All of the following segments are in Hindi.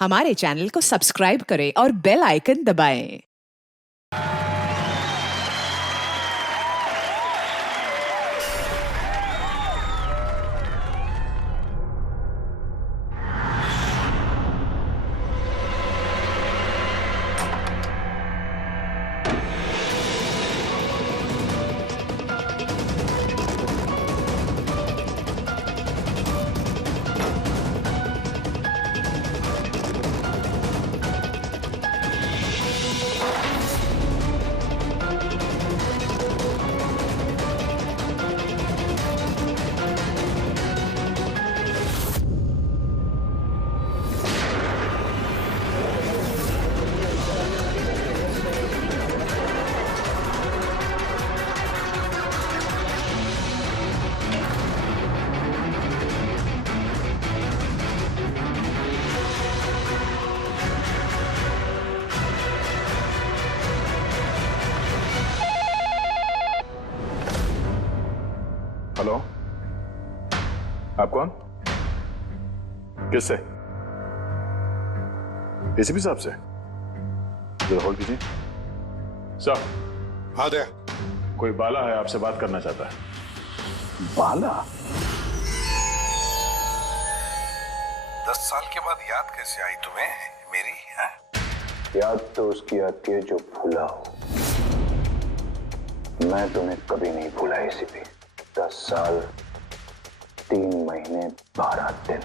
हमारे चैनल को सब्सक्राइब करें और बेल आइकन दबाएं। हेलो, आप कौन? किससे? एसीपी साहब से? जरा होल्ड कीजिए। सर। हाँ दे। कोई बाला है, आपसे बात करना चाहता है। बाला? 10 साल के बाद याद कैसे आई तुम्हें मेरी? है? याद तो उसकी आती है जो भूला हो। मैं तुम्हें कभी नहीं भूला एसीपी। 10 साल 3 महीने 12 दिन।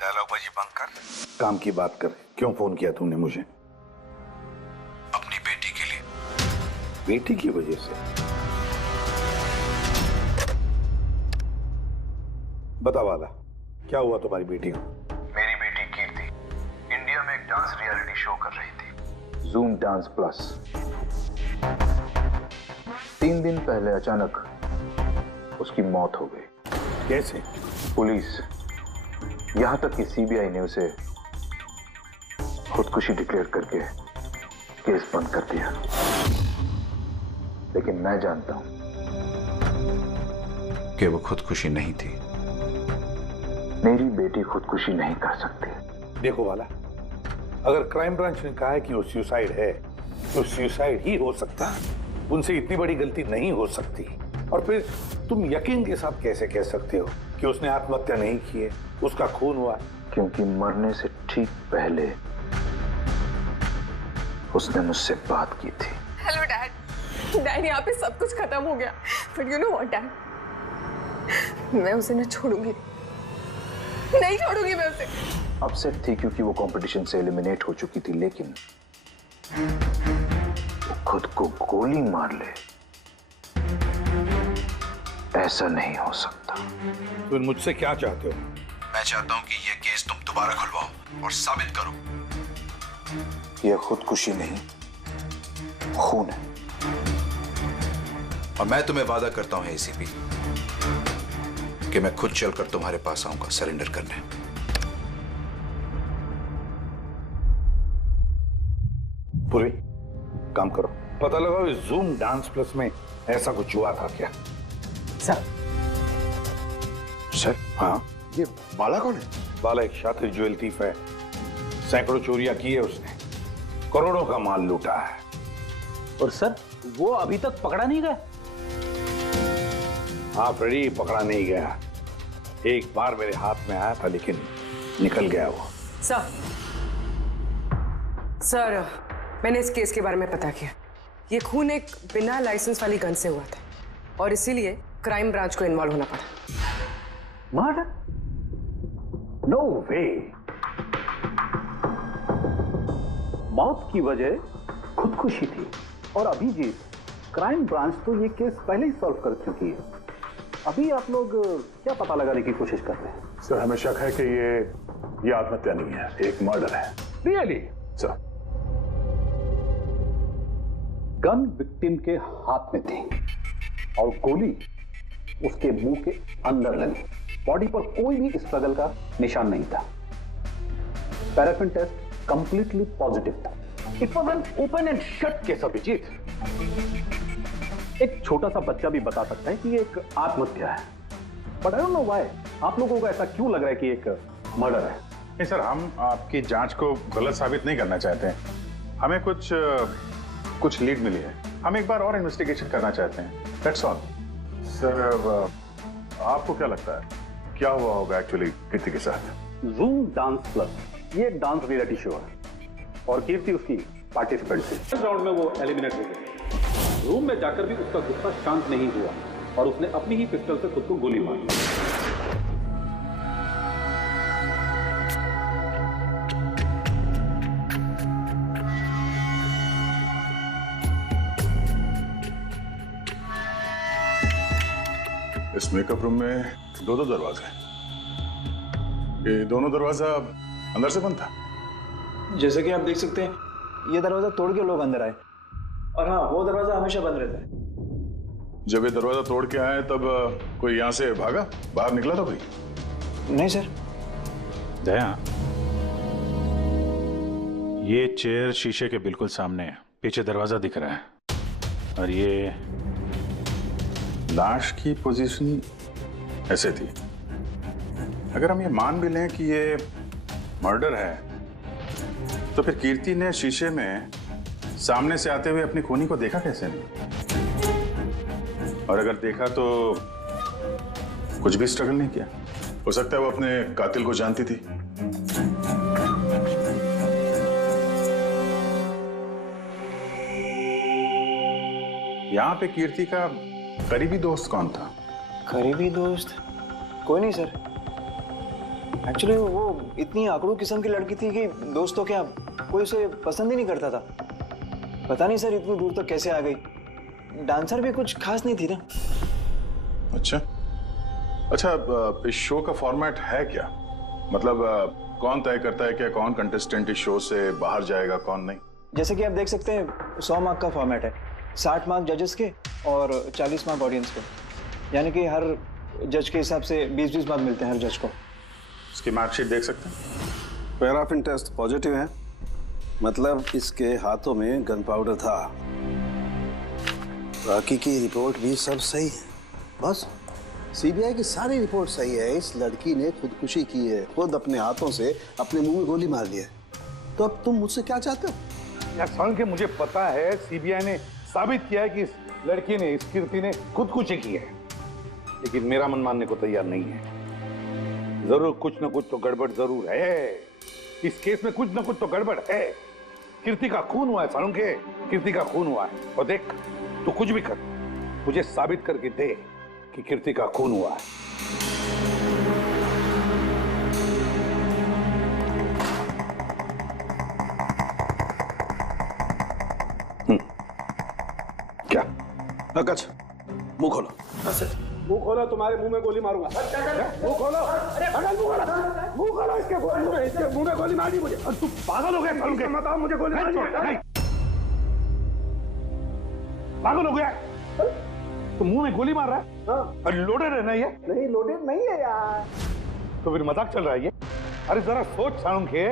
डायलॉग बाजी बंद कर, काम की बात कर। क्यों फोन किया तुमने मुझे? अपनी बेटी के लिए। बेटी की वजह से? बता वाला, क्या हुआ तुम्हारी बेटी को? मेरी बेटी कीर्ति इंडिया में एक डांस रियलिटी शो कर रही थी, जूम डांस प्लस। 3 दिन पहले अचानक उसकी मौत हो गई। कैसे? पुलिस, यहां तक कि सीबीआई ने उसे खुदकुशी डिक्लेयर करके केस बंद कर दिया। लेकिन मैं जानता हूं कि वो खुदकुशी नहीं थी। मेरी बेटी खुदकुशी नहीं कर सकती। देखो वाला, अगर क्राइम ब्रांच ने कहा है कि वो सुसाइड है तो सुसाइड ही हो सकता है। उनसे इतनी बड़ी गलती नहीं हो सकती। और फिर तुम यकीन के साथ कैसे कह सकते हो कि उसने आत्महत्या नहीं की है, उसका खून हुआ? क्योंकि मरने से ठीक पहले उसने मुझसे बात की थी। Hello dad. डैड, यहाँ पे सब कुछ खत्म हो गया। But you know what dad, मैं उसे न छोड़ूंगी, नहीं छोड़ूंगी मैं उसे। अपसेट थी क्योंकि वो कंपटीशन से एलिमिनेट हो चुकी थी, लेकिन वो खुद को गोली मार ले, ऐसा नहीं हो सकता। तुम मुझसे क्या चाहते हो? मैं चाहता हूँ कि ये केस तुम दोबारा खुलवाओ और साबित करो यह खुदकुशी नहीं, खून है। और मैं तुम्हें वादा करता हूँ एसीपी कि मैं खुद चलकर तुम्हारे पास आऊंगा सरेंडर करने। पूरी काम करो, पता लगाओ इस जूम डांस प्लस में ऐसा कुछ हुआ था क्या? सर, हाँ, ये बाला कौन है? बाला एक शातिर ज्वेल थीफ है। सैकड़ों चोरियां की है उसने, करोड़ों का माल लूटा है। और सर, वो अभी तक पकड़ा नहीं गया? हाँ फ्रेडी, पकड़ा नहीं गया। एक बार मेरे हाथ में आया था लेकिन निकल गया वो। सर, मैंने इस केस के बारे में पता किया। ये खून एक बिना लाइसेंस वाली गन से हुआ था और इसीलिए क्राइम ब्रांच को इन्वॉल्व होना पड़ा। मर्डर? नो वे। मौत की वजह खुदकुशी थी और अभिजीत, क्राइम ब्रांच तो ये केस पहले ही सॉल्व कर चुकी है। अभी आप लोग क्या पता लगाने की कोशिश कर रहे हैं? सर, हमें शक है कि ये आत्महत्या नहीं है, एक मर्डर है। रियली? सर, गन विक्टिम के हाथ में थी और गोली उसके मुंह के अंदर लगी। बॉडी पर कोई भी स्ट्रगल का निशान नहीं था। पैराफिन टेस्ट कंप्लीटली पॉजिटिव था। It was an open and shut case Abhijeet. एक छोटा सा बच्चा भी बता सकता है कि ये एक आत्महत्या है। But I don't know why आप लोगों को ऐसा क्यों लग रहा है कि एक मर्डर है। नहीं सर, हम आपकी जांच को गलत साबित नहीं करना चाहते हैं। हमें कुछ लीड मिली है, हम एक बार और इन्वेस्टिगेशन करना चाहते हैं, दैट्स ऑल। सर आपको क्या लगता है क्या हुआ होगा एक्चुअली कीर्ति के साथ? जूम डांस प्लस ये डांस रियलिटी शो है और कीर्ति उसकी पार्टिसिपेंट थी। इस राउंड में वो एलिमिनेट हो गई। रूम में जाकर भी उसका गुस्सा शांत नहीं हुआ और उसने अपनी ही पिस्टल से खुद को गोली मारी। इस मेकअप रूम में दो दरवाजे हैं। ये दोनों दरवाजा अंदर से बंद था। जैसे कि आप देख सकते हैं ये दरवाजा तोड़ के लोग अंदर आए, और हाँ वो दरवाजा हमेशा बंद रहता है। जब ये दरवाजा तोड़ के आए तब कोई यहाँ से भागा, बाहर निकला था कोई? नहीं सर। दया, ये चेयर शीशे के बिल्कुल सामने है, पीछे दरवाजा दिख रहा है और ये लाश की पोजीशन ऐसे थी। अगर हम ये मान भी लें कि ये मर्डर है तो फिर कीर्ति ने शीशे में सामने से आते हुए अपनी खूनी को देखा कैसे नहीं? और अगर देखा तो कुछ भी स्ट्रगल नहीं किया? हो सकता है वो अपने कातिल को जानती थी। यहां पे कीर्ति का करीबी दोस्त कौन था? करीबी दोस्त कोई नहीं सर। एक्चुअली वो इतनी आकड़ू किस्म की लड़की थी कि दोस्त तो क्या कोई उसे पसंद ही नहीं करता था। पता नहीं सर इतनी दूर तक कैसे आ गई। डांसर भी कुछ खास नहीं थी ना। अच्छा, इस शो का फॉर्मेट है क्या? मतलब कौन तय करता है कि कौन कंटेस्टेंट इस शो से बाहर जाएगा कौन नहीं? जैसे कि आप देख सकते हैं 100 मार्क का फॉर्मेट है, 60 मार्क जजेस के और 40 मार्क ऑडियंस के। यानी कि हर जज के हिसाब से 20-20 मार्क मिलते हैं हर जज को। इसकी मार्कशीट देख सकते हैं। पैराफिन टेस्ट पॉजिटिव है, मतलब इसके हाथों में गन पाउडर था। बाकी की रिपोर्ट भी सब सही है। बस सीबीआई की सारी रिपोर्ट सही है। इस लड़की ने खुदकुशी की है, खुद अपने हाथों से अपने मुंह में गोली मार ली है। तो अब तुम मुझसे क्या चाहते हो? यार सारण के मुझे पता है सीबीआई ने साबित किया है कि इस लड़की ने, इस कीर्ति ने खुदकुशी की है, लेकिन मेरा मन मानने को तैयार नहीं है। जरूर कुछ ना कुछ तो गड़बड़ जरूर है। इस केस में कुछ ना कुछ तो गड़बड़ है। कीर्ति का खून हुआ है सारण के, कीर्ति का खून हुआ है। और देख तू कुछ भी कर, मुझे साबित करके दे कि कीर्ति का खून हुआ है। क्या? अकच, मुंह खोलो। मुंह खोलो, तुम्हारे मुंह में गोली मारूंगा। मुंह खोलो, मुंह खोलो, इसके मुंह में गोली मारी मुझे। तू पागल हो गया सारण के? बताओ मुझे गोली मारी। पागल हो गया? तो मुंह में गोली मार रहा है? हाँ। लोडेड है ना ये? नहीं लोडेड नहीं है यार। तो फिर मजाक चल रहा है ये? अरे जरा सोच सारण के,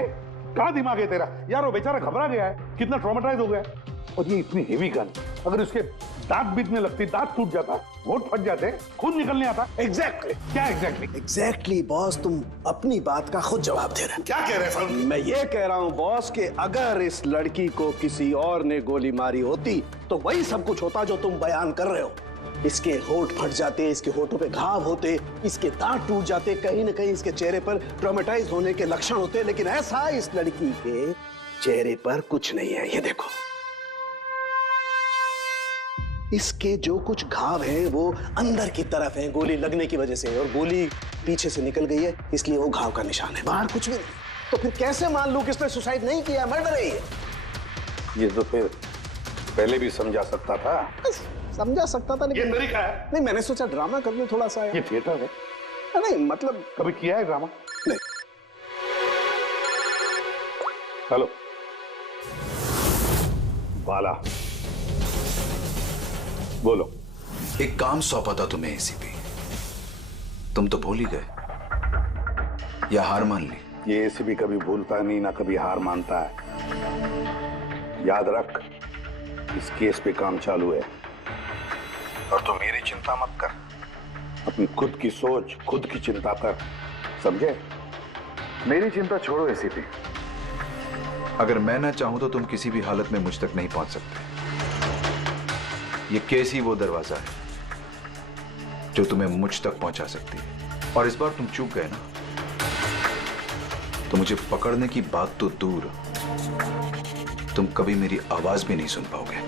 क्या दिमाग है तेरा? यार वो बेचारा घबरा गया है, कितना ट्रॉमेटाइज हो गया है। और ये इतनी हेवी गन, अगर उसके दांत बीचने लगती, दांत टूट जाता, होंठ फट जाते, खून निकलने आता। एग्जैक्टली। क्या एग्जैक्टली? एग्जैक्टली बॉस, तुम अपनी बात का खुद जवाब दे रहे हो। क्या कह रहे हैं? मैं ये कह रहा हूँ बॉस कि अगर इस लड़की को किसी और ने गोली मारी होती तो वही सब कुछ होता जो तुम बयान कर रहे हो। इसके होंठ फट जाते, इसके होठों पे घाव होते, इसके दांत टूट जाते, कहीं न कहीं इसके चेहरे पर ट्रॉमेटाइज होने के लक्षण होते, लेकिन ऐसा इस लड़की के चेहरे पर कुछ नहीं है। ये देखो, इसके जो कुछ घाव हैं वो अंदर की तरफ हैं गोली लगने की वजह से, और गोली पीछे से निकल गई है, इसलिए वो घाव का निशान है, बाहर कुछ भी नहीं। तो फिर कैसे मान लूं कि इसने सुसाइड नहीं किया, मर्डर है ये? ये तो फिर पहले भी समझा सकता था। समझा सकता था, लेकिन ये तरीका है। नहीं, मैंने सोचा ड्रामा कर लूं थोड़ा सा। ये थिएटर है? नहीं मतलब कभी किया है ड्रामा? नहीं। हेलो बाला, बोलो। एक काम सौंपा था तुम्हें एसीपी, तुम तो भूल ही गए या हार मान ली? ये एसीपी कभी भूलता नहीं, ना कभी हार मानता है। याद रख, इस केस पे काम चालू है और तू मेरी चिंता मत कर, अपनी खुद की सोच, खुद की चिंता कर, समझे? मेरी चिंता छोड़ो एसीपी। अगर मैं ना चाहूं तो तुम किसी भी हालत में मुझ तक नहीं पहुंच सकते। ये केस ही वो दरवाजा है जो तुम्हें मुझ तक पहुंचा सकती है। और इस बार तुम चूक गए ना, तो मुझे पकड़ने की बात तो दूर, तुम कभी मेरी आवाज भी नहीं सुन पाओगे।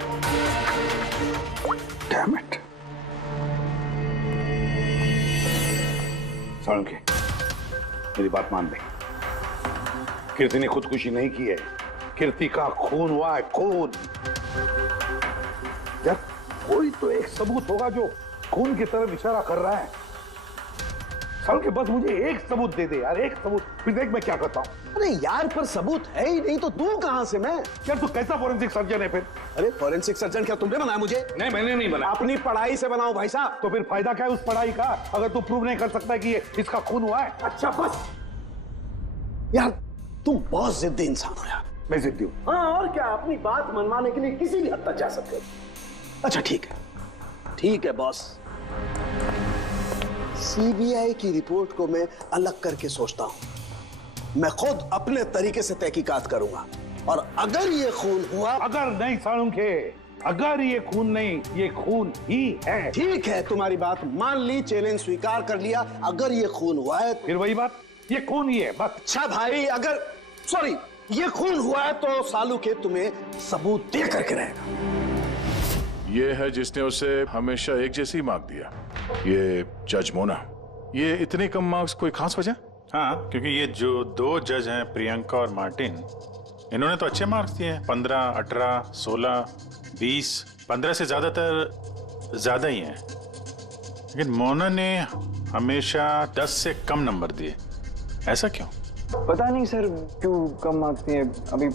Damn it. साळुंखे, मेरी बात मान ले। कीर्ति ने खुदकुशी नहीं की है। कीर्ति का खून हुआ है, खून। यार कोई तो एक सबूत होगा जो खून की तरफ इशारा कर रहा है। साळुंखे बस मुझे एक सबूत दे दे यार, एक सबूत, फिर देख मैं क्या करता हूँ। अरे यार पर सबूत है ही नहीं तो दूं कहां से मैं? यार तू कैसा फोरेंसिक सर्जन है फिर? अरे फोरेंसिक सर्जन क्या तुमने बनाया मुझे? नहीं मैंने नहीं बनाया। अपनी पढ़ाई से बनाओ भाई साहब। तो फिर फायदा क्या है उस पढ़ाई का अगर तू प्रूव नहीं कर सकता कि ये इसका खून हुआ है? अच्छा बस यार, तुम बहुत जिद्दी इंसान हो यार। मैं जिद्दी हूँ? हाँ और क्या, अपनी बात मनवाने के लिए किसी भी हद तक जा सकते हो। अच्छा ठीक है, ठीक है बॉस। सीबीआई की रिपोर्ट को मैं अलग करके सोचता हूं। मैं खुद अपने तरीके से तहकीकात करूंगा और अगर ये खून हुआ। अगर नहीं साळुंखे, अगर ये खून नहीं, ये खून ही है। ठीक है, तुम्हारी बात मान ली, चैलेंज स्वीकार कर लिया। अगर ये खून हुआ है फिर वही बात, ये खून ही है बस। अच्छा भाई, अगर सॉरी ये खून हुआ है तो सालूखे तुम्हें सबूत दे करके रहेगा। ये है जिसने उसे हमेशा एक जैसी मार्क दिया, ये जज मोना। ये इतने कम मार्क्स कोई खास वजह? हाँ, क्योंकि ये जो दो जज हैं, प्रियंका और मार्टिन, इन्होंने तो अच्छे मार्क्स दिए हैं। 15, 18, 16, 20, 15 से ज्यादातर ज्यादा ही हैं। लेकिन मोना ने हमेशा 10 से कम नंबर दिए। ऐसा क्यों? पता नहीं सर क्यों कम मार्क्स दिए अभी।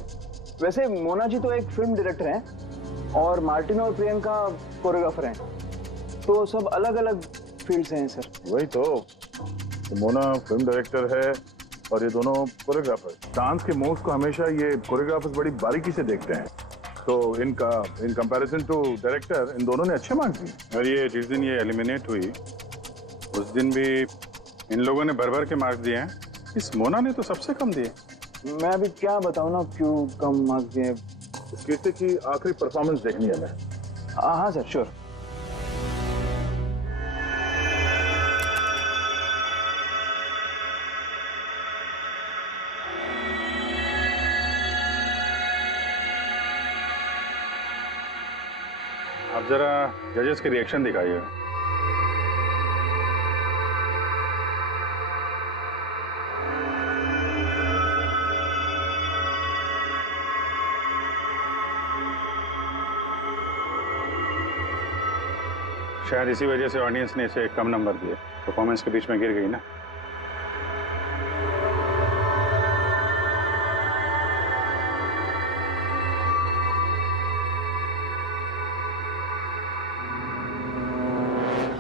वैसे मोना जी तो एक फिल्म डायरेक्टर हैं और मार्टिन और प्रियंका कोरियोग्राफर हैं, तो सब अलग अलग फील्ड से हैं सर। वही तो मोना फिल्म डायरेक्टर है और ये दोनों कोरियोग्राफर। डांस के मूव्स को हमेशा ये कोरियोग्राफर्स बड़ी बारीकी से देखते हैं, तो इन कंपैरिजन टू डायरेक्टर इन दोनों ने अच्छे मार्क्स दिए। और ये जिस दिन ये एलिमिनेट हुई उस दिन भी इन लोगों ने भर भर के मार्क्स दिए हैं। इस मोना ने तो सबसे कम दिए। मैं अभी क्या बताऊं ना क्यों कम मार्क्स दिए। इस कीर्ति की आखिरी परफॉर्मेंस देखनी है मैं। हाँ सर श्योर। आप जरा जजेस के रिएक्शन दिखाइए। शायद इसी वजह से ऑडियंस ने इसे कम नंबर दिए। परफॉर्मेंस के बीच में गिर गई ना।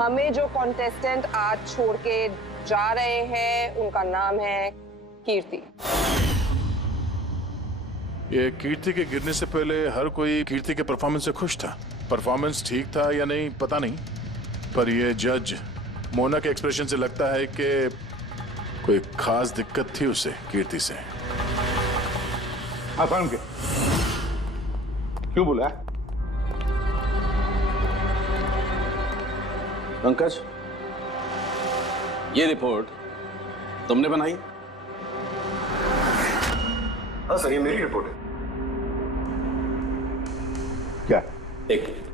हमें जो कॉन्टेस्टेंट आज छोड़ के जा रहे हैं उनका नाम है कीर्ति। ये कीर्ति के गिरने से पहले हर कोई कीर्ति के परफॉर्मेंस से खुश था। परफॉर्मेंस ठीक था या नहीं पता नहीं, पर ये जज मोना के एक्सप्रेशन से लगता है कि कोई खास दिक्कत थी उसे कीर्ति से। आसान के क्यों बोला? पंकज, ये रिपोर्ट तुमने बनाई? हाँ सर, ये मेरी रिपोर्ट है। क्या? एक मिनट।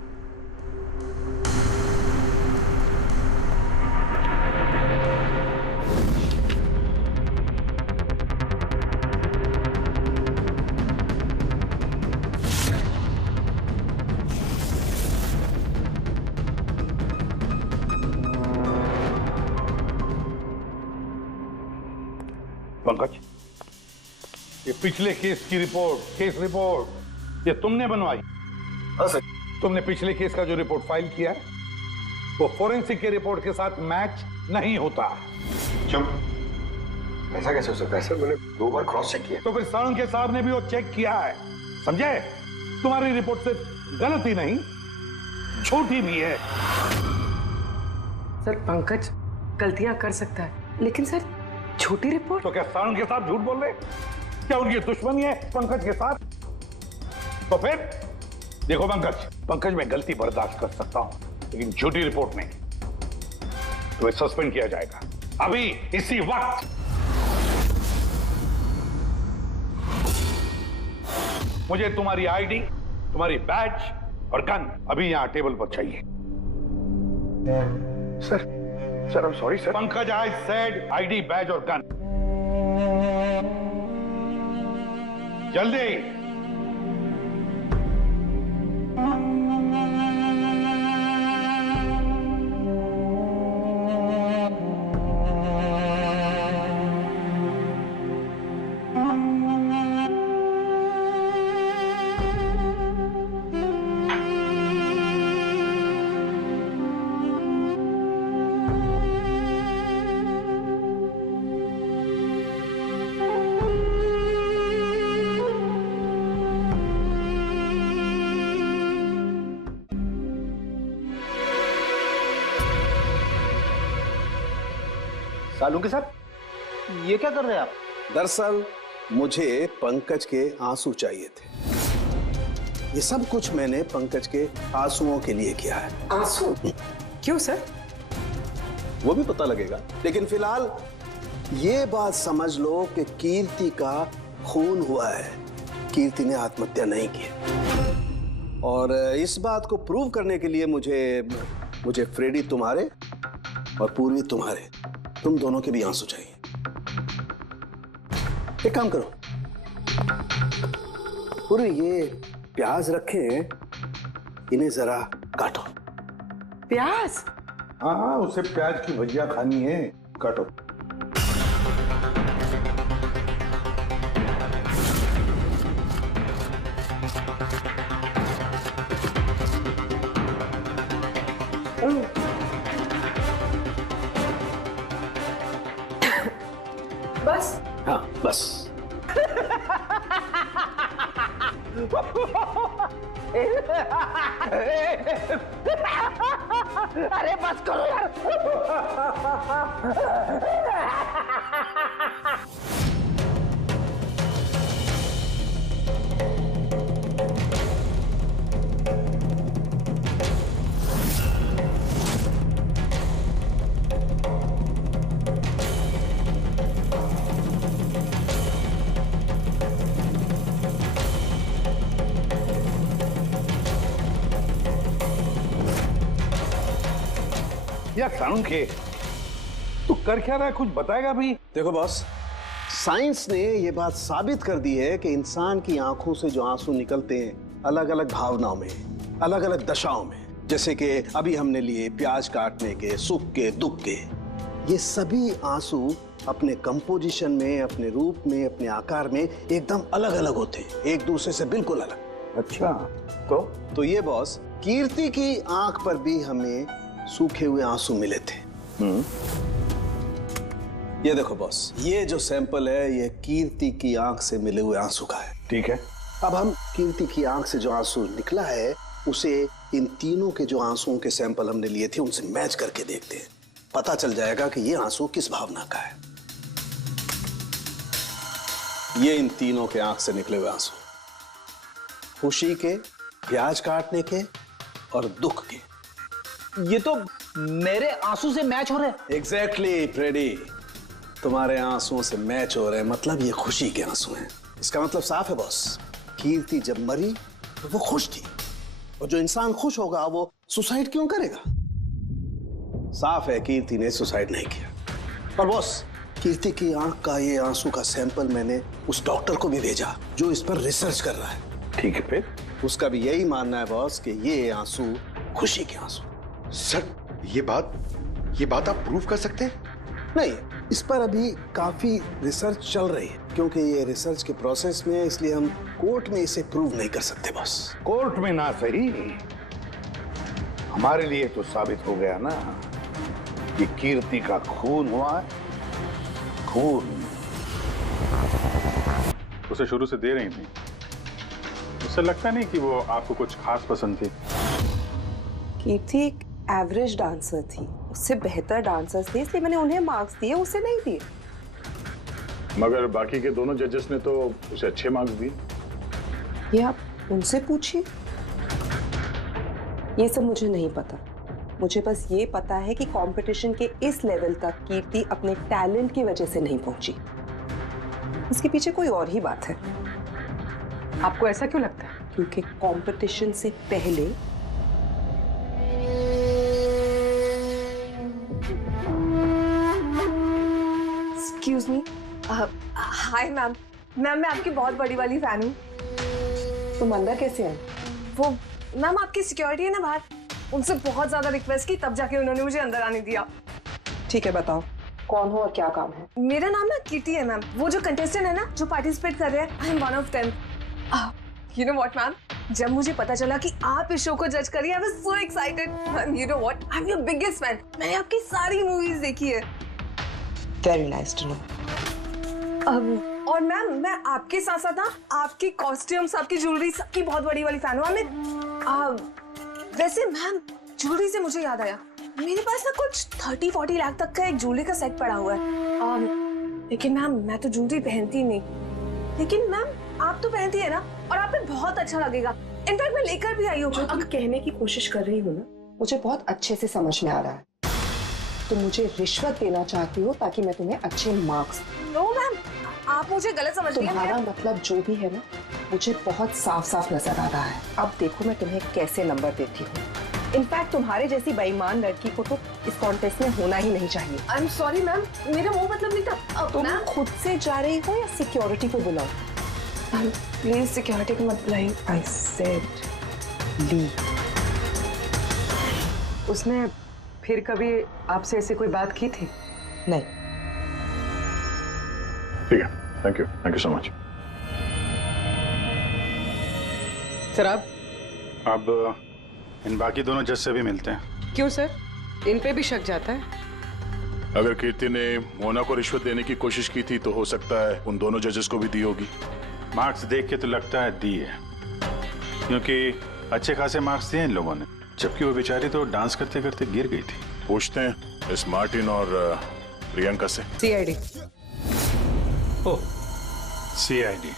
पंकज, ये पिछले केस की रिपोर्ट, केस रिपोर्ट ये तुमने बनवाई? हाँ सर। तुमने पिछले केस का जो रिपोर्ट फाइल किया है वो फोरेंसिक के रिपोर्ट के साथ मैच नहीं होता। क्यों? ऐसा कैसे हो सकता है सर? मैंने 2 बार क्रॉस चेक किया। तो फिर साळुंखे साहब ने भी वो चेक किया है, समझे? तुम्हारी रिपोर्ट सिर्फ गलत ही नहीं, झूठी भी है। सर पंकज गलतियां कर सकता है, लेकिन सर झूठी रिपोर्ट? तो क्या सारुण के साथ झूठ बोल रहे? क्या उनकी दुश्मनी है पंकज के साथ? तो फिर देखो पंकज मैं गलती बर्दाश्त कर सकता हूं, लेकिन झूठी रिपोर्ट नहीं। तुम्हें सस्पेंड किया जाएगा अभी इसी वक्त। मुझे तुम्हारी आईडी, तुम्हारी बैज और गन अभी यहां टेबल पर चाहिए। Sir I am sorry sir. Pankaj, I said ID, badge और गन। जल्दी। सालू के साथ ये क्या कर रहे हैं आप? दरअसल मुझे पंकज के आंसू चाहिए थे। ये सब कुछ मैंने पंकज के आंसुओं के लिए किया है। आंसू? क्यों सर? वो भी पता लगेगा, लेकिन फिलहाल ये बात समझ लो कि कीर्ति का खून हुआ है। कीर्ति ने आत्महत्या नहीं की। और इस बात को प्रूव करने के लिए मुझे फ्रेडी तुम्हारे और पूर्वी तुम्हारे, तुम दोनों के भी आंसू चाहिए। एक काम करो, पूरे ये प्याज रखे हैं, इन्हें जरा काटो। प्याज? हाँ, उसे प्याज की भजिया खानी है, काटो। बस? हाँ बस। अरे बस करो यार। यार सारुण के, तू कर क्या रहा है, कुछ बताएगा भी? देखो बॉस, साइंस ने ये बात साबित कर दी है कि इंसान की आंखों से जो आंसू निकलते हैं अलग अलग भावनाओं में, अलग अलग दशाओं में, जैसे कि अभी हमने लिए प्याज काटने के, सुख के, दुख के, ये सभी आंसू अपने कंपोजिशन में, अपने रूप में, अपने आकार में एकदम अलग अलग होते हैं, एक दूसरे से बिल्कुल अलग। अच्छा, तो ये बॉस, कीर्ति की आंख पर भी हमें सूखे हुए आंसू मिले थे। ये देखो बॉस, ये जो सैंपल है ये कीर्ति की आंख से मिले हुए आंसू का है। ठीक है। अब हम कीर्ति की आंख से जो आंसू निकला है उसे इन तीनों के जो आंसुओं के सैंपल हमने लिए थे उनसे मैच करके देखते हैं, पता चल जाएगा कि ये आंसू किस भावना का है। ये इन तीनों के आंख से निकले हुए आंसू, खुशी के, प्याज काटने के और दुख के। ये तो मेरे आंसू से मैच हो रहे हैं। एग्जैक्टली फ्रेडी, तुम्हारे आंसुओं से मैच हो रहे हैं, मतलब ये खुशी के आंसू हैं। इसका मतलब साफ है बॉस, कीर्ति जब मरी तो वो खुश थी, और जो इंसान खुश होगा वो सुसाइड क्यों करेगा? साफ है कीर्ति ने सुसाइड नहीं किया। और बॉस, कीर्ति की आंख का ये आंसू का सैंपल मैंने उस डॉक्टर को भी भेजा जो इस पर रिसर्च कर रहा है। ठीक है, फिर उसका भी यही मानना है बॉस कि ये आंसू खुशी के आंसू। सर, ये बात आप प्रूव कर सकते हैं? नहीं, इस पर अभी काफी रिसर्च चल रही है, क्योंकि ये रिसर्च के प्रोसेस में, इसलिए हम कोर्ट में इसे प्रूव नहीं कर सकते बॉस। कोर्ट में ना सही, हमारे लिए तो साबित हो गया ना कि कीर्ति का खून हुआ है। खून उसे शुरू से दे रही थी, उससे लगता नहीं कि वो आपको कुछ खास पसंद थी। कीर्ति एक एवरेज डांसर थी, उससे बेहतर डांसर्स थे, इसलिए मैंने उन्हें मार्क्स दिए, उसे नहीं दिए। मगर बाकी के दोनों जजेस ने तो उसे अच्छे मार्क्स दिए। ये आप उनसे पूछिए, ये सब मुझे नहीं पता। मुझे बस ये पता है कि कंपटीशन के इस लेवल तक कीर्ति अपने टैलेंट की वजह से नहीं पहुंची। इसके पीछे कोई और ही बात है। आपको ऐसा क्यों लगता है? क्योंकि कंपटीशन से पहले excuse me. Hi ma'am. Ma'am मैं आपकी बहुत बड़ी वाली फैन हूँ। तुम अंदर कैसे आए? वो मैम आपकी सिक्योरिटी है ना बाहर, उनसे बहुत ज्यादा रिक्वेस्ट की तब जाके उन्होंने मुझे अंदर आने दिया। ठीक है, बताओ कौन हो और क्या काम है? मेरा नाम ना कीर्ति है मैम। वो जो कंटेस्टेंट है ना जो पार्टिसिपेट कर रहे हैं, I am one of them. You know what ma'am, जब मुझे पता चला कि आप इस शो को जज करिए, I was so excited. Ma'am you know what, I am your biggest fan. मैंने आपकी सारी मूवीज देखी है। Very nice to know. और मैम मैं आपके साथ साथ ना आपकी कॉस्ट्यूम्स, आपकी ज्वेलरी, सबकी बहुत बड़ी वाली फैन हूँ। वैसे मैम ज्वेलरी से मुझे याद आया, मेरे पास ना कुछ 30-40 लाख तक का एक ज्वेलरी का सेट पड़ा हुआ है। लेकिन मैम मैं तो ज्वेलरी पहनती नहीं। लेकिन मैम आप तो पहनती है ना, और आप पे बहुत अच्छा लगेगा। इनफैक्ट मैं लेकर भी आई हूँ। जो तुम कहने की कोशिश कर रही हो ना, मुझे बहुत अच्छे से समझ में आ रहा है। तुम मुझे रिश्वत देना चाहती हो ताकि मैं तुम्हें अच्छे मार्क्स। नो मैम, आप मुझे गलत समझ रही हैं। तुम्हारा मतलब जो भी है ना, मुझे बहुत साफ साफ नजर आ रहा है। अब देखो मैं तुम्हें कैसे नंबर देती हूँ। इनफैक्ट तुम्हारे जैसी बेईमान लड़की को तो इस कॉन्टेस्ट में होना ही नहीं चाहिए। आई एम सॉरी मैम, मेरा वो मतलब नहीं था। तुम खुद से जा रही हो या सिक्योरिटी को बुलाओ? प्लीज सिक्योरिटी को मत बुलाइए। आई सेड ली। उसने फिर कभी आपसे ऐसी कोई बात की थी? नहीं। ठीक है, thank you so much. Sir आप अब इन बाकी दोनों जज से भी मिलते हैं। क्यों सर, इन पे भी शक जाता है? अगर कीर्ति ने मोना को रिश्वत देने की कोशिश की थी तो हो सकता है उन दोनों जजेस को भी दी होगी। मार्क्स देख के तो लगता है दी है, क्योंकि अच्छे खासे मार्क्स दिए इन लोगों ने, जबकि वो बेचारी तो डांस करते करते गिर गई थी। पूछते हैं इस मार्टिन और प्रियंका से। सीआईडी। ओह, सीआईडी।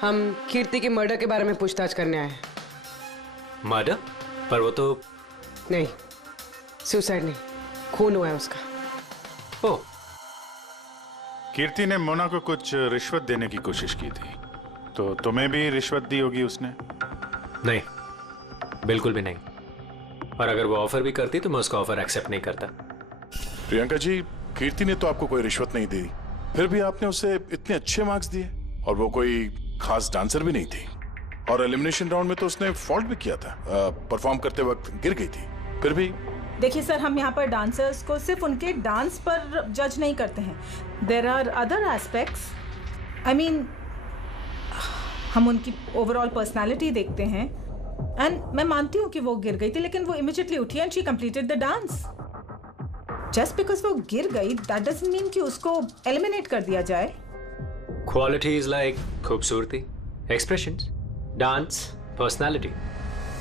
हम कीर्ति के मर्डर के बारे में पूछताछ करने आए हैं। मर्डर? पर वो तो नहीं, सुसाइड नहीं, खून हुआ है उसका। ओह, कीर्ति ने मोना को कुछ रिश्वत देने की कोशिश की थी, तो तुम्हें भी रिश्वत दी होगी उसने? नहीं, बिल्कुल भी नहीं। और अगर वो ऑफर भी करती तो मैं उसका ऑफर एक्सेप्ट नहीं करता। प्रियंका जी, कीर्ति ने तो आपको कोई रिश्वत नहीं दी, फिर भी आपने उसे इतने अच्छे मार्क्स दिए, और वो कोई खास डांसर भी नहीं थी, और एलिमिनेशन राउंड में तो उसने फॉल्ट भी किया था, परफॉर्म करते वक्त गिर गई थी, फिर भी। देखिए सर, हम यहाँ पर डांसर्स को सिर्फ उनके डांस पर जज नहीं करते हैं। There are other aspects. I mean, हम उनकी ओवरऑल पर्सनालिटी देखते हैं। एंड मैं मानती हूँ कि वो गिर गई थी, लेकिन वो इमीडिएटली उठी and she completed the dance. Just because वो गिर गई दैट डजंट मीन कि उसको एलिमिनेट कर दिया जाए। क्वालिटीज लाइक खूबसूरती, एक्सप्रेशंस, डांस, पर्सनालिटी,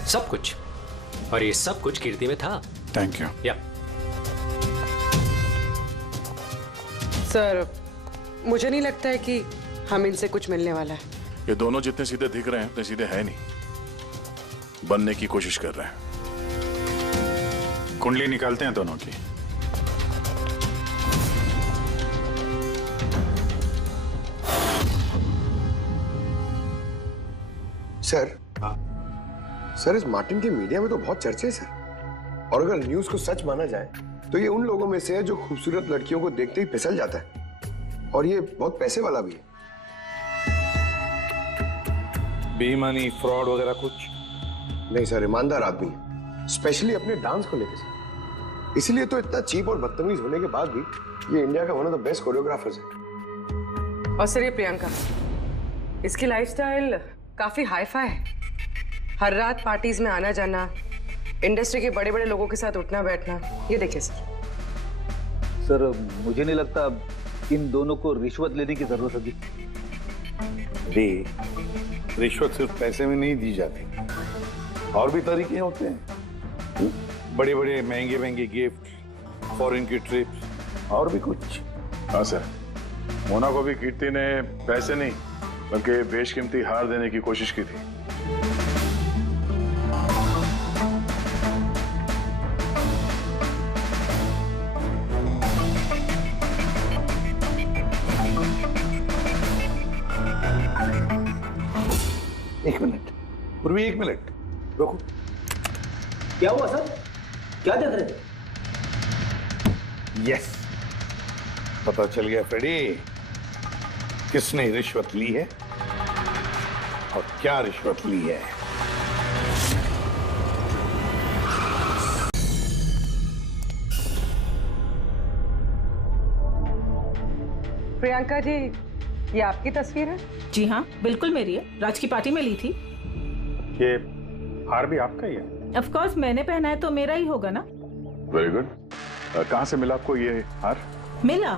सब कुछ, और ये सब कुछ कीर्ति में था। Thank you. या सर, मुझे नहीं लगता है कि हम इनसे कुछ मिलने वाला है। ये दोनों जितने सीधे दिख रहे हैं उतने सीधे हैं नहीं, बनने की कोशिश कर रहे हैं। कुंडली निकालते हैं दोनों की। सर इस मार्टिन के मीडिया में तो बहुत चर्चे है सर, और अगर न्यूज को सच माना जाए तो ये उन लोगों में से है जो खूबसूरत लड़कियों को देखते ही फिसल जाता है, और ये बहुत पैसे वाला भी है। बेईमानी, फ्रॉड वगैरह कुछ नहीं सर, ईमानदार आदमी है, स्पेशली अपने डांस को लेकर सर। इसीलिए तो इतना चीप और बदतमीज होने के बाद भी ये इंडिया का one of the best choreographers है। और सर, ये प्रियंका, इसकी लाइफस्टाइल काफी हाई-फाई है। हर रात पार्टीज में आना जाना, इंडस्ट्री के बड़े बड़े लोगों के साथ उठना बैठना। ये देखिए सर, मुझे नहीं लगता इन दोनों को रिश्वत लेने की जरूरत होगी। रिश्वत सिर्फ पैसे में नहीं दी जाती, और भी तरीके होते हैं। बड़े बड़े महंगे महंगे गिफ्ट, फॉरेन की ट्रिप्स, और भी कुछ। हाँ सर, मोना को भी कीर्ति ने पैसे नहीं बल्कि बेशकीमती हार देने की कोशिश की थी। एक मिनट पूर्वी, एक मिनट रुको। क्या हुआ सर? क्या देख रहे थे? यस, पता चल गया फ्रेडी किसने रिश्वत ली है और क्या रिश्वत ली है। प्रियंका जी, ये आपकी तस्वीर है? जी हाँ, बिल्कुल मेरी है। राज की पार्टी में ली थी। ये हार भी आपका ही है? ऑफ कोर्स, मैंने पहना है तो मेरा ही होगा ना। Very good. कहाँ से मिला आपको ये हार? मिला,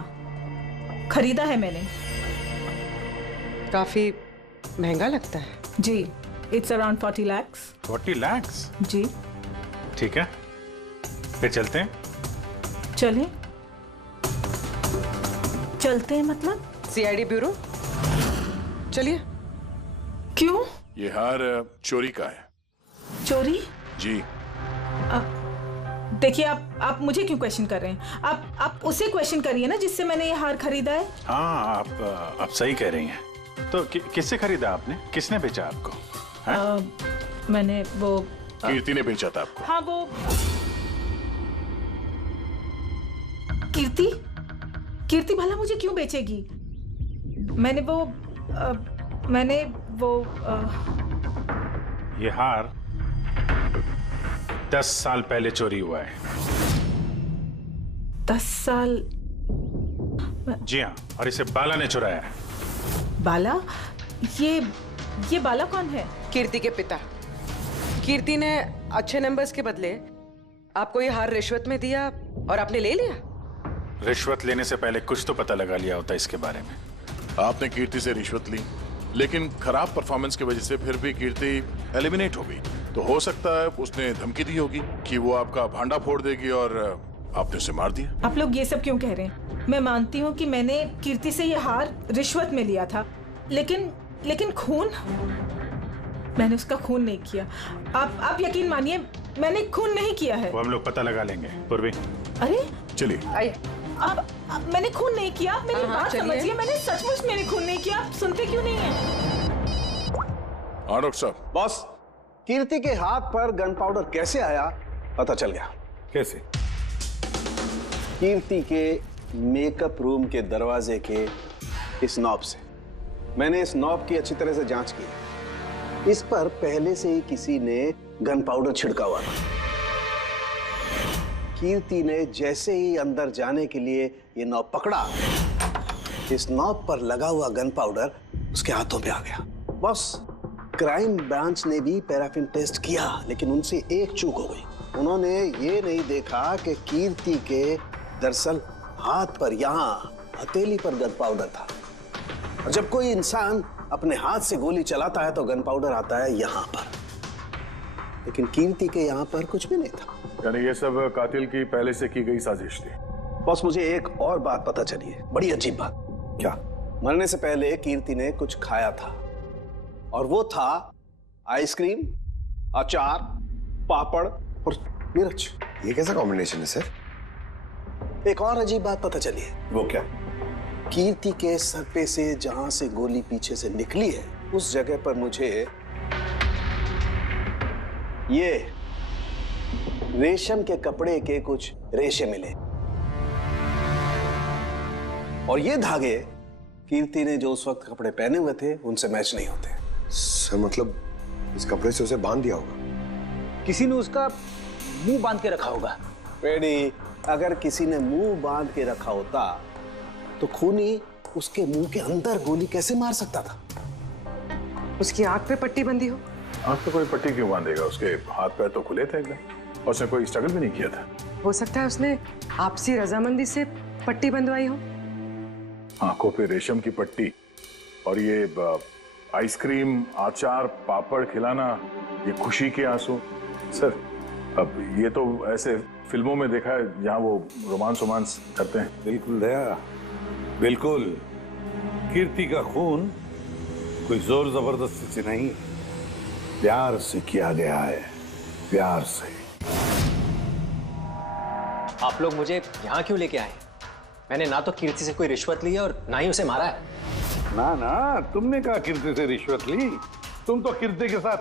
खरीदा है मैंने। काफी महंगा लगता है। जी, इट्स अराउंड 40 lakhs। 40 lakhs? जी। ठीक है, फिर चलते हैं। चलें? चलते हैं मतलब? CID bureau. चलिए। क्यों? ये हार चोरी का है। चोरी? जी। देखिए, आप मुझे क्यों क्वेश्चन कर रहे हैं? आप उसे क्वेश्चन करिए ना जिससे मैंने ये हार खरीदा है। हाँ, आप सही कह रही हैं। तो किससे खरीदा आपने? किसने बेचा आपको? मैंने वो कीर्ति ने बेचा था आपको। हाँ, वो कीर्ति भला मुझे क्यों बेचेगी? मैंने वो ये हार 10 साल पहले चोरी हुआ है। 10 साल? जी हाँ, और इसे बाला ने चुराया है। बाला? ये बाला कौन है? कीर्ति के पिता। कीर्ति ने अच्छे नंबर्स के बदले आपको ये हार रिश्वत में दिया और आपने ले लिया। रिश्वत लेने से पहले कुछ तो पता लगा लिया होता इसके बारे में। आपने कीर्ति से रिश्वत ली, लेकिन खराब परफॉर्मेंस की वजह से फिर भी कीर्ति एलिमिनेट हो गई। तो हो सकता है उसने धमकी दी होगी कि वो आपका भांडा फोड़ देगी और आपने उसे मार दिया। आप लोग ये सब क्यों कह रहे हैं? मैं मानती हूँ कि मैंने कीर्ति से ये हार रिश्वत में लिया था, लेकिन खून? मैंने उसका खून नहीं किया। आप यकीन मानिए, मैंने खून नहीं किया है। वो हम लोग पता लगा लेंगे। पूर्वी, अरे चलिए। अब मैंने खून नहीं किया। आप मेरी बात समझिए, मैंने सचमुच मैंने खून नहीं किया। आप सुनते क्यों नहीं हैं? हाँ डॉक्टर साहब। बॉस, कीर्ति के हाथ पर गन पाउडर कैसे आया पता चल गया। कैसे? कीर्ति के मेकअप रूम के दरवाजे के इस नॉब से। मैंने इस नॉब की अच्छी तरह से जांच की। इस पर पहले से ही किसी ने गन पाउडर छिड़का हुआ था। कीर्ति ने जैसे ही अंदर जाने के लिए ये नॉब पकड़ा, इस नॉब पर लगा हुआ गन पाउडर उसके हाथों पे आ गया। बॉस, क्राइम ब्रांच ने भी पैराफिन टेस्ट किया, लेकिन उनसे एक चूक हो गई। उन्होंने ये नहीं देखा कि कीर्ति के दरअसल हाथ पर, यहाँ हथेली पर गन पाउडर था। और जब कोई इंसान अपने हाथ से गोली चलाता है तो गन पाउडर आता है यहाँ पर, लेकिन कीर्ति के यहाँ पर कुछ भी नहीं था। यानी ये सब कातिल की पहले से की गई साजिश थी। बॉस, मुझे एक और बात पता चली है, बड़ी अजीब बात। क्या? मरने से पहले कीर्ति ने कुछ खाया था, और वो था आइसक्रीम, अचार, पापड़ और मिर्च। ये कैसा कॉम्बिनेशन है सर? एक और अजीब बात पता चली है। वो क्या? कीर्ति के सर पे से जहां से गोली पीछे से निकली है, उस जगह पर मुझे ये रेशम के कपड़े के कुछ रेशे मिले, और ये धागे कीर्ति ने जो उस वक्त कपड़े पहने हुए थे उनसे मैच नहीं होते। सर मतलब इस कपड़े से उसे बांध दिया होगा। किसी ने उसका मुंह बांध के रखा होगा। रेडी, अगर किसी ने मुंह बांध के रखा होता तो खूनी उसके मुंह के अंदर गोली कैसे मार सकता था? उसकी आंख पे पट्टी बंधी हो। आंख पे कोई पट्टी क्यों बांधेगा? उसके हाथ पैर तो खुले थे एकदम, और उसने कोई स्ट्रगल भी नहीं किया था। हो सकता है उसने आपसी रजामंदी से पट्टी बंधवाई हो। आंखों पे रेशम की पट्टी और ये आइसक्रीम, अचार, पापड़ खिलाना, ये खुशी के आंसू। सर, अब ये तो ऐसे फिल्मों में देखा है जहां वो रोमांस करते हैं। बिल्कुल दया, बिल्कुल। कीर्ति का खून कोई जोर जबरदस्ती से नहीं, प्यार से किया गया है, प्यार से। आप लोग मुझे यहाँ क्यों लेके आए? मैंने ना तो कीर्ति से कोई रिश्वत ली है और ना ही उसे मारा है। ना ना, तुमने कहा कीर्ति से रिश्वत ली? तुम तो कीर्ति के साथ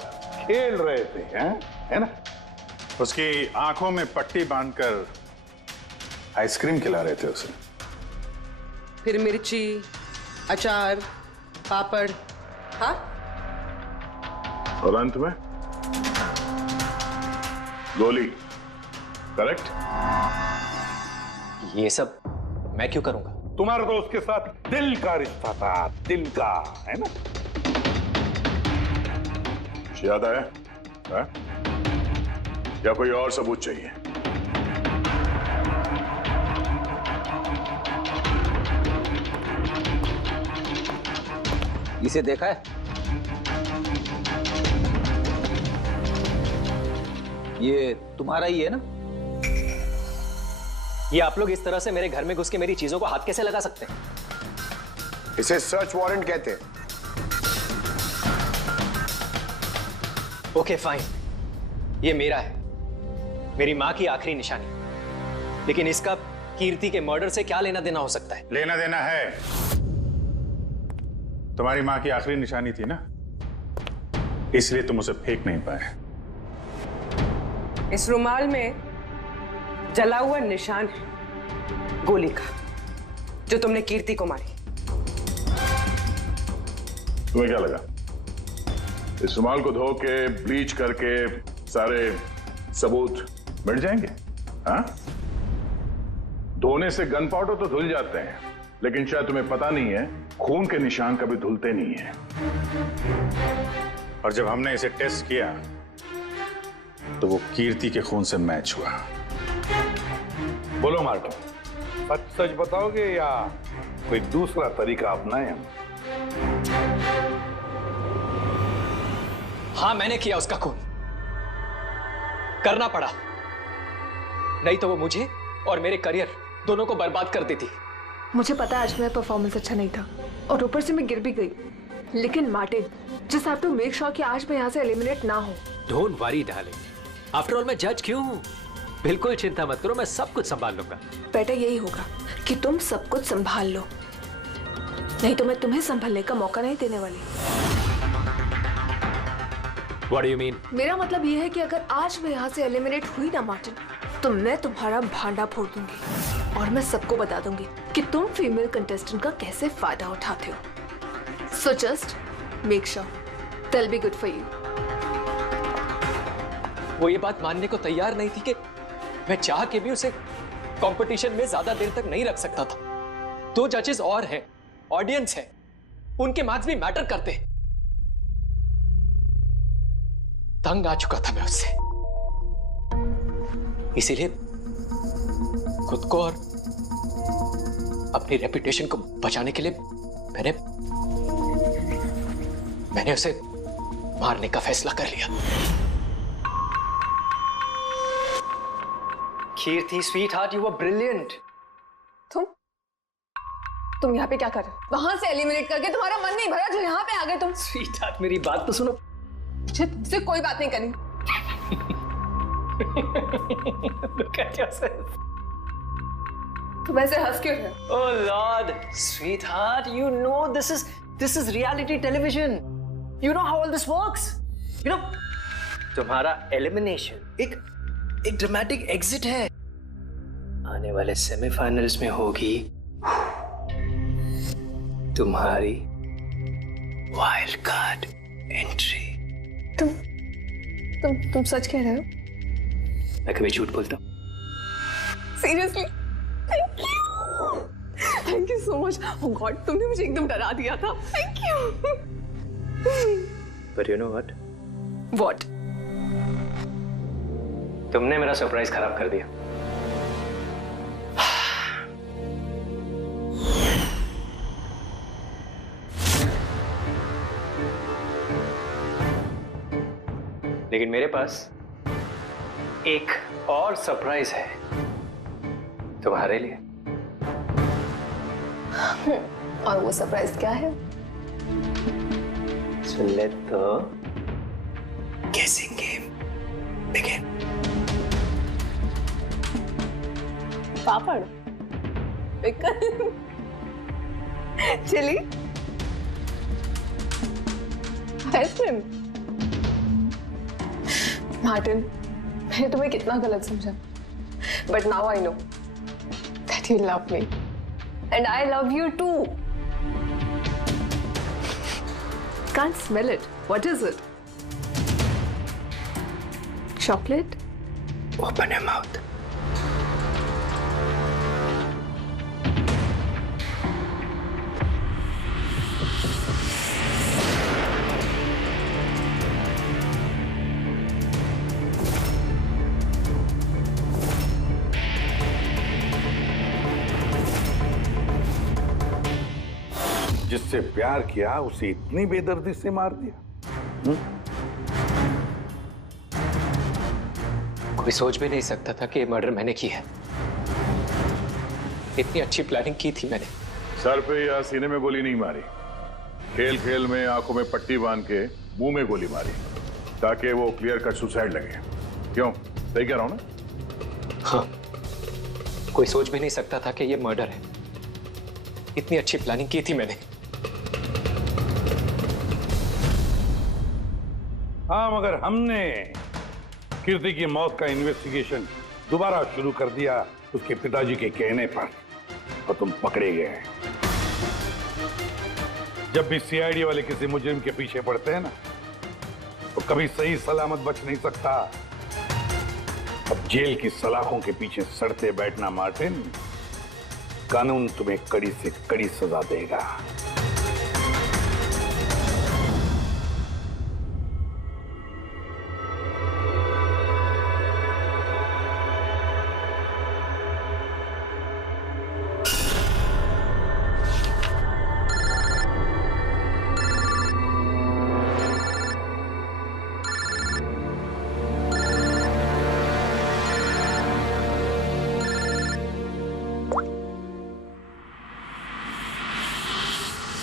खेल रहे थे, हैं? है ना? उसकी आंखों में पट्टी बांधकर आइसक्रीम खिला रहे थे उसे। फिर मिर्ची, अचार, पापड़, हाँ? और अंत में गोली, करेक्ट? ये सब मैं क्यों करूंगा? तुम्हारा तो उसके साथ दिल का रिश्ता था, दिल का, है ना? याद आया? है? या कोई और सबूत चाहिए? इसे देखा है? ये तुम्हारा ही है ना? ये आप लोग इस तरह से मेरे घर में घुस के मेरी चीजों को हाथ कैसे लगा सकते हैं? इसे सर्च वारंट कहते हैं। ओके फाइन, ये मेरा है, मेरी मां की आखिरी निशानी। लेकिन इसका कीर्ति के मर्डर से क्या लेना देना हो सकता है? लेना देना है। तुम्हारी मां की आखिरी निशानी थी ना, इसलिए तुम उसे फेंक नहीं पाए। इस रुमाल में जला हुआ निशान है गोली का, जो तुमने कीर्ति को मारी। तुम्हें क्या लगा इस रुमाल को धो के ब्लीच करके सारे सबूत मिट जाएंगे? हाँ? धोने से गन पाउडर तो धुल जाते हैं, लेकिन शायद तुम्हें पता नहीं है खून के निशान कभी धुलते नहीं हैं। और जब हमने इसे टेस्ट किया तो वो कीर्ति के खून से मैच हुआ। बोलो मार्टिन, सच सच बताओगे या कोई दूसरा तरीका अपनाएं हम? हाँ, मैंने किया उसका खून, करना पड़ा, नहीं तो वो मुझे और मेरे करियर दोनों को बर्बाद कर देती। मुझे पता है आज मेरा परफॉर्मेंस अच्छा नहीं था और ऊपर से मैं गिर भी गई, लेकिन Martin, just have to make sure कि आज मैं यहाँ से एलिमिनेट ना हो। Don't worry darling, after all मैं जज क्यों हूँ? बिल्कुल चिंता मत करो, मैं सब कुछ संभाल लूंगा। बेटा यही होगा कि तुम सब कुछ संभाल लो, नहीं तो मैं तुम्हें संभालने का मौका नहीं देने वाली। What do you mean? मेरा मतलब ये है कि अगर आज मैं यहाँ से एलिमिनेट हुई ना मार्टिन, तो मैं तुम्हारा भांडा फोड़ दूंगी और मैं सबको बता दूंगी कि तुम फीमेल कंटेस्टेंट का कैसे फायदा उठाते हो। So just make sure that'll be good for you. वो ये बात मानने को तैयार नहीं थी कि मैं चाह के भी उसे कंपटीशन में ज्यादा देर तक नहीं रख सकता था। 2 जजेस और हैं, ऑडियंस है, उनके मार्क्स भी मैटर करते हैं। तंग आ चुका था मैं उससे, इसीलिए खुद को और अपनी रेपुटेशन को बचाने के लिए मैंने उसे मारने का फैसला कर लिया। कीर्ति स्वीटहार्ट, यू वर ब्रिलियंट। तुम यहाँ पे क्या कर रहे हो? वहां से एलिमिनेट करके तुम्हारा मन नहीं भरा जो यहाँ पे आ गए तुम? स्वीटहार्ट मेरी बात तो सुनो। मुझे तुमसे कोई बात नहीं करनी। Look at yourself. तुम ऐसे हंस क्यों रहे हो? Oh Lord, sweetheart, you know this is reality television. You know how all this works. You know, तुम्हारा एलिमिनेशन एक ड्रामेटिक एग्जिट है। आने वाले सेमीफाइनल्स में होगी तुम्हारी वाइल्ड कार्ड एंट्री। तुम सच कह रहे हो? मैं कभी झूठ बोलता हूँ? Seriously? Thank you so much. Oh God, तुमने मुझे एकदम डरा दिया था। Thank you. But you know what? What? तुमने मेरा सरप्राइज खराब कर दिया। लेकिन मेरे पास एक और सरप्राइज है तुम्हारे लिए। और वो सरप्राइज क्या है? So let the guessing game begin. Papad, pickle, chilli, ice cream. Martin, मैंने तुम्हें कितना गलत समझा, but now I know that you love me and I love you too. Can't smell it. What is it? Chocolate? Open your mouth. जिससे प्यार किया उसे इतनी बेदर्दी से मार दिया। कोई सोच भी नहीं सकता था कि ये मर्डर मैंने किया है। इतनी अच्छी प्लानिंग की थी मैंने। सर पे या सीने में गोली नहीं मारी, खेल खेल में आंखों में पट्टी बांध के मुंह में गोली मारी ताकि वो क्लियर कट सुसाइड लगे। क्यों, सही कह रहा हूं ना? हाँ, कोई सोच भी नहीं सकता था कि ये मर्डर है। इतनी अच्छी प्लानिंग की थी मैंने। हाँ, मगर हमने कीर्ति की मौत का इन्वेस्टिगेशन दोबारा शुरू कर दिया उसके पिताजी के कहने पर, और तुम पकड़े गए। जब भी सीआईडी वाले किसी मुजरिम के पीछे पड़ते हैं ना, तो कभी सही सलामत बच नहीं सकता। अब जेल की सलाखों के पीछे सड़ते बैठना मार्टिन, कानून तुम्हें कड़ी से कड़ी सजा देगा।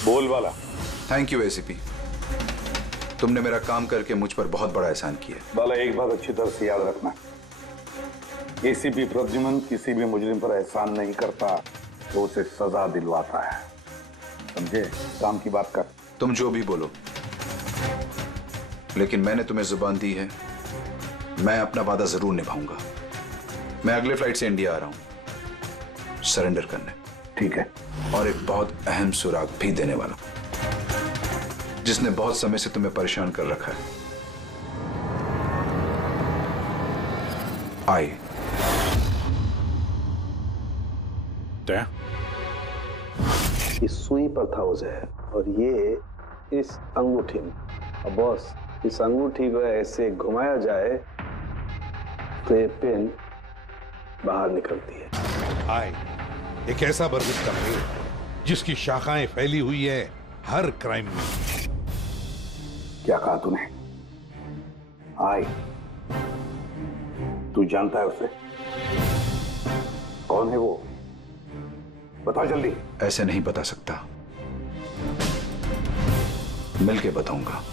बोल वाला। थैंक यू एसीपी, तुमने मेरा काम करके मुझ पर बहुत बड़ा एहसान किया। बाला, एक बात अच्छी तरह से याद रखना, एसीपी प्रद्युमन किसी भी मुजरिम पर एहसान नहीं करता, तो उसे सजा दिलवाता है। समझे? काम की बात कर। तुम जो भी बोलो, लेकिन मैंने तुम्हें जुबान दी है, मैं अपना वादा जरूर निभाऊंगा। मैं अगले फ्लाइट से इंडिया आ रहा हूं सरेंडर करने। ठीक है। और एक बहुत अहम सुराग भी देने वाला, जिसने बहुत समय से तुम्हें परेशान कर रखा है। आई ये सुई पर था उसे, और ये इस अंगूठी में। और बॉस, इस अंगूठी को ऐसे घुमाया जाए तो ये पिन बाहर निकलती है। आए एक ऐसा वर्जिश का पेड़ जिसकी शाखाएं फैली हुई है हर क्राइम में। क्या कहा तूने? आए, तू जानता है उसे? कौन है वो? बता जल्दी। ऐसे नहीं बता सकता, मिलके बताऊंगा।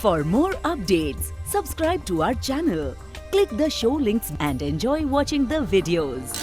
For more updates, subscribe to our channel, click the show links and enjoy watching the videos.